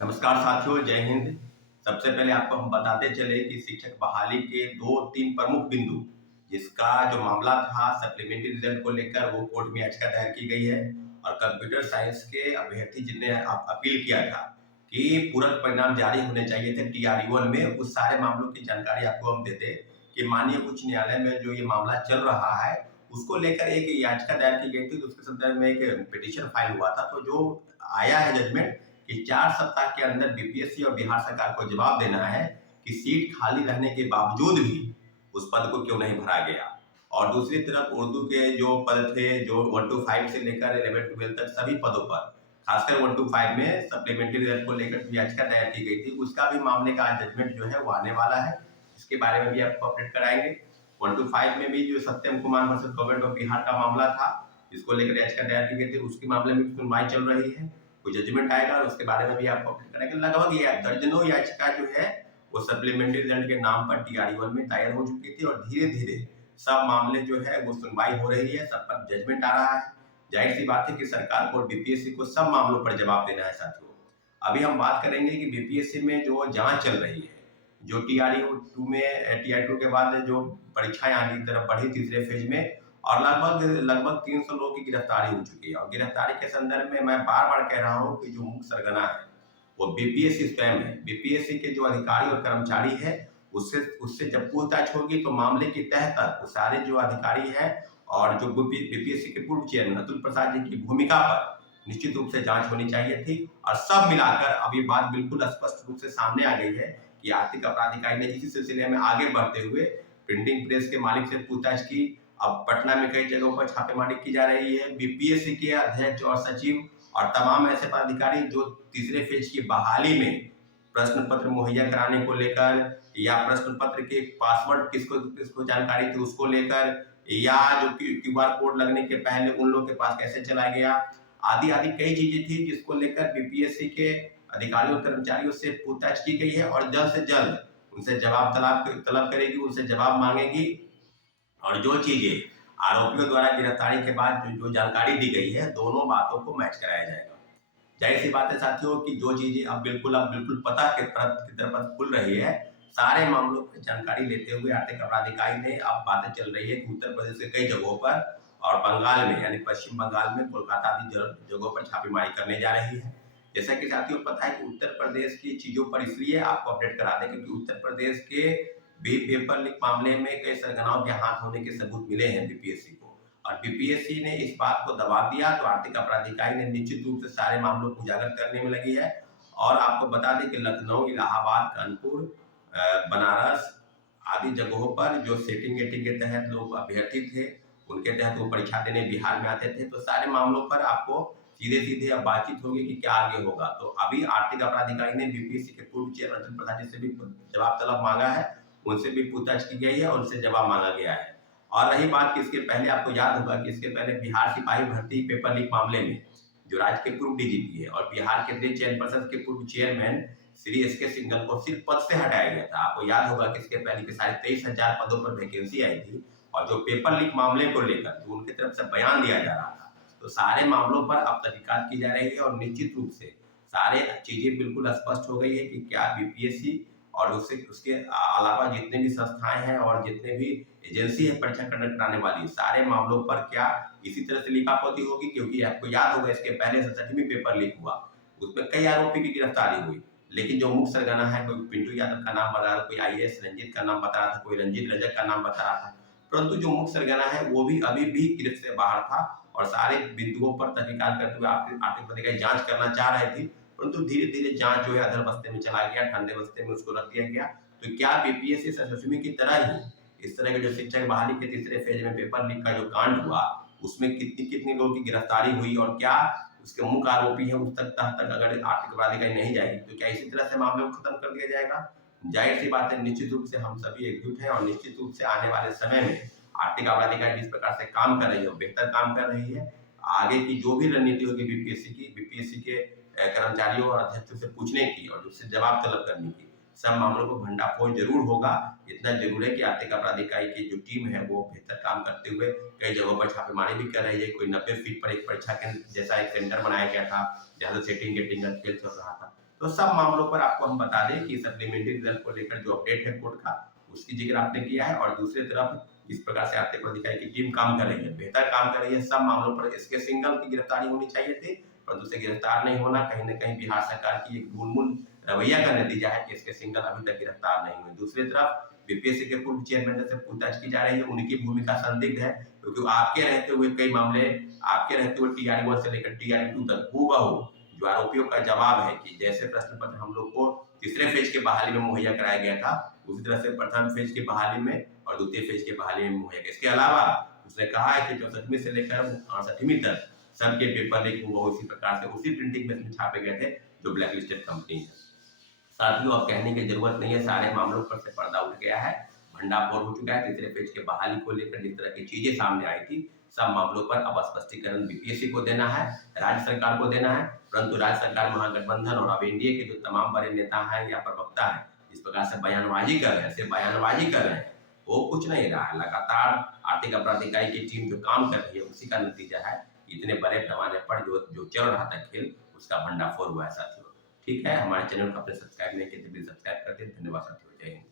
नमस्कार साथियों, जय हिंद। सबसे पहले आपको हम बताते चले कि शिक्षक बहाली के 2-3 प्रमुख बिंदु, जिसका जो मामला था सप्लीमेंट्री रिजल्ट को लेकर, वो कोर्ट में याचिका दायर की गई है। और कंप्यूटर साइंस के अभ्यर्थी जिनने अपील किया था कि पूरक परिणाम जारी होने चाहिए थे TRU-1 में, उस सारे मामलों की जानकारी आपको हम देते कि माननीय उच्च न्यायालय में जो ये मामला चल रहा है, उसको लेकर एक याचिका दायर की गई थी। तो उसके संदर्भ में एक पिटीशन फाइल हुआ था। तो जो आया है जजमेंट कि 4 सप्ताह के अंदर बीपीएससी और बिहार सरकार को जवाब देना है कि सीट खाली रहने के बावजूद भी उस पद को क्यों नहीं भरा गया। और दूसरी तरफ उर्दू के जो पद थे, जो 1 to 5 से लेकर 11-12 तक सभी पदों पर, खासकर 1 to 5 में सप्लीमेंट्री रिजल्ट को लेकर याचिका दायर की गई थी, उसका भी मामले का जजमेंट जो है वो आने वाला है। इसके बारे में भी आपको अपडेट कराएंगे। 1 to 5 में भी जो Satyam Kumar versus government of Bihar का मामला था, जिसको लेकर याचिका दायर की गई थी, उसके मामले में सुनवाई चल रही है। कोई जजमेंट आएगा और उसके बारे में भी आपको अपडेट करेंगे। लगभग ये दर्जनों याचिका जो है वो सप्लीमेंट्री रिजल्ट के नाम पर TRU-1 में दायर हो चुकी थी और धीरे धीरे सब मामले जो है वो सुनवाई हो रही है, सब पर जजमेंट आ रहा है। जाहिर सी बात है कि सरकार को बीपीएससी को सब मामलों पर जवाब देना है साथियों। अभी हम बात करेंगे कि बीपीएससी में जो जांच चल रही है, जो TRU-2 के बाद जो परीक्षाएं आगे की तरफ बढ़ी तीसरे फेज में, और लगभग 300 लोगों की गिरफ्तारी हो चुकी है। और गिरफ्तारी के संदर्भ में मैं बार बार कह रहा हूं कि जो मुख्य सरगना है वो बीपीएससी स्वयं है। बीपीएससी के जो अधिकारी और कर्मचारी है, उससे उससे जब पूछताछ होगी तो मामले की तह तक सारे जो अधिकारी है और जो बीपीएससी के पूर्व चेयरमैन अतुल प्रसाद जी की भूमिका पर निश्चित रूप से जांच होनी चाहिए थी। और सब मिलाकर अब ये बात बिल्कुल स्पष्ट रूप से सामने आ गई है कि आर्थिक अपराध इकाई ने इसी सिलसिले में आगे बढ़ते हुए प्रिंटिंग प्रेस के मालिक से पूछताछ की। अब पटना में कई जगहों पर छापेमारी की जा रही है। बीपीएससी के अध्यक्ष और सचिव और तमाम ऐसे पदाधिकारी जो तीसरे फेज की बहाली में प्रश्न पत्र मुहैया कराने को लेकर, या प्रश्न पत्र के पासवर्ड किसको किसको जानकारी थी उसको लेकर, या जो क्यूआर कोड लगने के पहले उन लोगों के पास कैसे चला गया, आदि आदि कई चीजें थी जिसको लेकर बीपीएससी के अधिकारियों और कर्मचारियों से पूछताछ की गई है और जल्द से जल्द उनसे जवाब तलब करेगी, उनसे जवाब मांगेगी। और जो चीजें आरोपियों द्वारा गिरफ्तारी के बाद जो जानकारी दी गई है, दोनों बातों को मैच कराया जाएगा। जाहिर सी बात है साथियों कि जो चीजें अब बिल्कुल पता की तरफ खुल रही है, सारे मामलों की जानकारी लेते हुए आर्थिक अपराध इकाई ने अब बातें चल रही है कि उत्तर प्रदेश के कई जगहों पर और बंगाल में यानी पश्चिम बंगाल में, कोलकाता आदि जगहों पर छापेमारी करने जा रही है। जैसा कि साथियों पता है कि उत्तर प्रदेश की चीजों पर इसलिए आपको अपडेट करा दें क्योंकि उत्तर प्रदेश के भी पेपर लीक मामले में कई सरगनाओं के हाथ होने के सबूत मिले हैं बीपीएससी को। और बीपीएससी ने इस बात को दबा दिया तो आर्थिक अपराध इकाई ने निश्चित रूप से सारे मामलों को उजागर करने में लगी है। और आपको बता दें कि लखनऊ, इलाहाबाद, कानपुर, बनारस आदि जगहों पर जो सेटिंग गेटिंग के तहत लोग अभ्यर्थी थे, उनके तहत वो परीक्षा देने बिहार में आते थे। तो सारे मामलों पर आपको सीधे सीधे अब बातचीत होगी कि क्या आगे होगा। तो अभी आर्थिक अपराध इकाई ने बीपीएससी के पूर्व चेयरमैन अतुल प्रसाद जी से भी जवाब तलब मांगा है, उनसे भी पूछताछ की गई है और उनसे जवाब मांगा गया है। और रही बात कि इसके पहले आपको याद होगा कि इसके पहले बिहार सिपाही भर्ती पेपर लीक मामले में जो राज्य के पूर्व डीजीपी है और बिहार केंद्रीय चयन पर्षद के पूर्व चेयरमैन श्री एसके सिंघल को सिर्फ पद से हटाया गया था। आपको याद होगा कि इसके पहले के 23,500 पदों पर वैकेंसी आई थी। और जो पेपर लीक मामले को लेकर जो उनकी तरफ से बयान दिया जा रहा था, तो सारे मामलों पर अब तहकीकात की जा रही है और निश्चित रूप से सारे चीजें बिल्कुल स्पष्ट हो गई है कि क्या बीपीएससी और उससे उसके अलावा जितने भी संस्थाएं हैं और जितने भी एजेंसी है परीक्षा कंडक्ट कराने वाली, सारे मामलों पर क्या इसी तरह से लीकापोती होगी। क्योंकि आपको याद होगा इसके पहले 67वीं पेपर लीक हुआ, उसमें कई आरोपी की गिरफ्तारी हुई, लेकिन जो मुख्य सरगना है, कोई पिंटू यादव का नाम बता रहा था, कोई आईएएस रंजीत का नाम बता रहा था, कोई रंजीत रजक का नाम बता रहा था, परंतु जो मुख्य सरगना है वो भी अभी भी गिरफ्त से बाहर था। और सारे बिंदुओं पर तहकीकात करते हुए आर्थिक अधिकारी जांच करना चाह रहे थे, परंतु धीरे धीरे जांच जो है अधर बस्ते में चला गया, ठंडे बस्ते में उसको रख दिया गया। तो क्या बीपीएससी 67वीं की तरह ही इस तरह के जो शिक्षक बहाली के तीसरे फेज में पेपर लीक का जो कांड हुआ, उसमें कितनी कितनी लोगों की गिरफ्तारी हुई और क्या उसके मुख्य आरोपी है उस तक अगर आर्थिक अपराध इकाई नहीं जाएगी तो क्या इसी तरह से मामले को खत्म कर दिया जाएगा। जाहिर सी बात है, निश्चित रूप से हम सभी एकजुट हैं और निश्चित रूप से आने वाले समय में आर्थिक अपराध इकाई जिस प्रकार से काम कर रही है, बेहतर काम कर रही है। आगे की जो भी रणनीति होगी बीपीएससी के कर्मचारियों और अध्यक्षों से पूछने की और उससे जवाब तलब करने की, सब मामलों को भंडाफोड़ जरूर होगा। इतना जरूर है कि आर्थिक अपराध इकाई की जो टीम है वो बेहतर काम करते हुए कई जगहों पर छापेमारी भी कर रही है। कोई 90 फीट पर एक परीक्षा केंद्र जैसा एक सेंटर बनाया गया था जहां से सेटिंग गेटिंग का खेल चल रहा था। तो सब मामलों पर आपको हम बता दें कि सप्लीमेंट्री रिजल्ट को लेकर जो अपडेट है कोर्ट का, उसकी जिक्र आपने किया है। और दूसरी तरफ इस प्रकार से आर्थिक अधिकारी की टीम काम कर रही है, बेहतर काम कर रही है। सब मामलों पर एसके सिंघल की गिरफ्तारी होनी चाहिए थी, परंतु उसे गिरफ्तार नहीं होना कहीं न कहीं बिहार सरकार की एक ढूंढ रवैया का नतीजा है कि एसके सिंघल अभी तक गिरफ्तार नहीं हुए। दूसरी तरफ बीपीएससी के पूर्व चेयरमैन से पूछताछ की जा रही है, उनकी भूमिका संदिग्ध है, क्योंकि आपके रहते हुए कई मामले, आपके रहते हुए टीआर-1 से लेकर टीआर-2 तक हूबहू जो आरोपियों का जवाब है कि जैसे प्रश्न पत्र हम लोग को तीसरे फेज के बहाली में मुहैया कराया गया था, उसी तरह से प्रथम फेज की बहाली में और द्वितीय फेज की बहाली में मुहैया किया। इसके अलावा उसने कहा है कि 64वीं से लेकर 68वीं तक सबके पेपर लीक हुआ उसी प्रकार से उसी प्रिंटिंग में छापे गए थे जो ब्लैक लिस्टेड कंपनी है। साथियों, अब कहने की जरूरत नहीं है, सारे मामलों पर से पर्दा उठ गया है, भंडाफोड़ हो चुका है। तीसरे पेज के बहाली को लेकर जिस तरह की चीजें सामने आई थी, सब मामलों पर अब स्पष्टीकरण बीपीएससी को देना है, राज्य सरकार को देना है। परंतु राज्य सरकार, महागठबंधन और अब एनडीए के जो तमाम बड़े नेता हैं या प्रवक्ता हैं, इस प्रकार से बयानबाजी कर रहे हैं, सिर्फ बयानबाजी कर रहे हैं, वो कुछ नहीं रहा है। लगातार आर्थिक अपराध इकाई की टीम जो काम कर रही है, उसी का नतीजा है। इतने बड़े पैमाने पर जो चल रहा था खेल, उसका भंडाफोड़ हुआ है साथियों। ठीक है, हमारे चैनल को आपने सब्सक्राइब नहीं किया तो प्लीज सब्सक्राइब कर दें। धन्यवाद साथियों, जय हिंद।